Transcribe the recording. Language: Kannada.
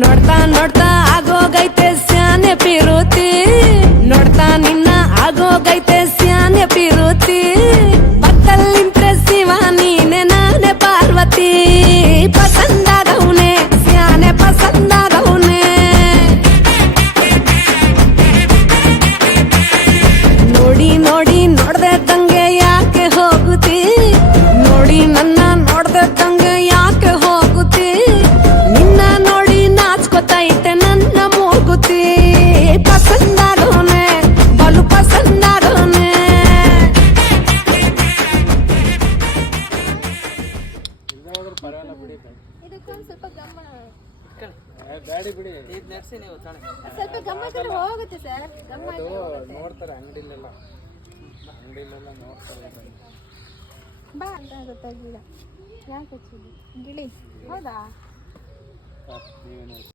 ನೋಡ್ತಾ ನೋಡ್ತಾ ಆಗೋಗೈತೆ ಸ್ಯಾನೆ ಪಿರುತಿ, ನೋಡ್ತಾ ನಿನ್ನ ಆಗೋಗೈತೆ ಸ್ಯಾನೆ ಪಿರುತಿ. ಬತ್ತಲ್ಲಿಂತ್ರೆ ಶಿವ ನೀನೆ ನಾನೇ ಪಾರ್ವತಿ, ಪಸಂದಾಗವ್ನೆ ಸ್ಯಾನೆ ಪಸಂದಾಗವ್ನೆ. ನೋಡಿ ನೋಡಿ ನೋಡ್ದೆ ತಂಗೆ ಯಾಕೆ ಹೋಗುತ್ತಿ, ನೋಡಿ ನನ್ನ ನೋಡ್ದೆ ತಂಗೆ ಯಾಕೆ ಹೋಗುತ್ತಿ. ನಿನ್ನ ನೋಡಿ ನಾಚ್ಕೊತೈತೆ ನನ್ನ ಮೂಗುತಿ, ಪಸಂದಾಗವ್ನೆ ಬಲು ಪಸಂದಾಗವ್ನೆ. ಇದಕ್ಕೊಂದು ಸ್ವಲ್ಪ ಗಮನ ಗಾಡಿ ಬಿಡಿ, ಇದು ನಡೆಸಿ ನೀವು ತಾಳೆ ಸ್ವಲ್ಪ ಗಮನ ಹೋಗುತ್ತೆ ಸರ್. ಗಮನ ನೋಡ್ತಾರೆ ಅಂಗಡಿಲೆಲ್ಲ ನೋಡ್ತಾರೆ. ಬಾ ಅಂತ ಗೊತ್ತಾಗಿಲ್ಲ ಯಾಕೆ ಗಿಳಿ ಹೌದಾ. ನೀವೇನು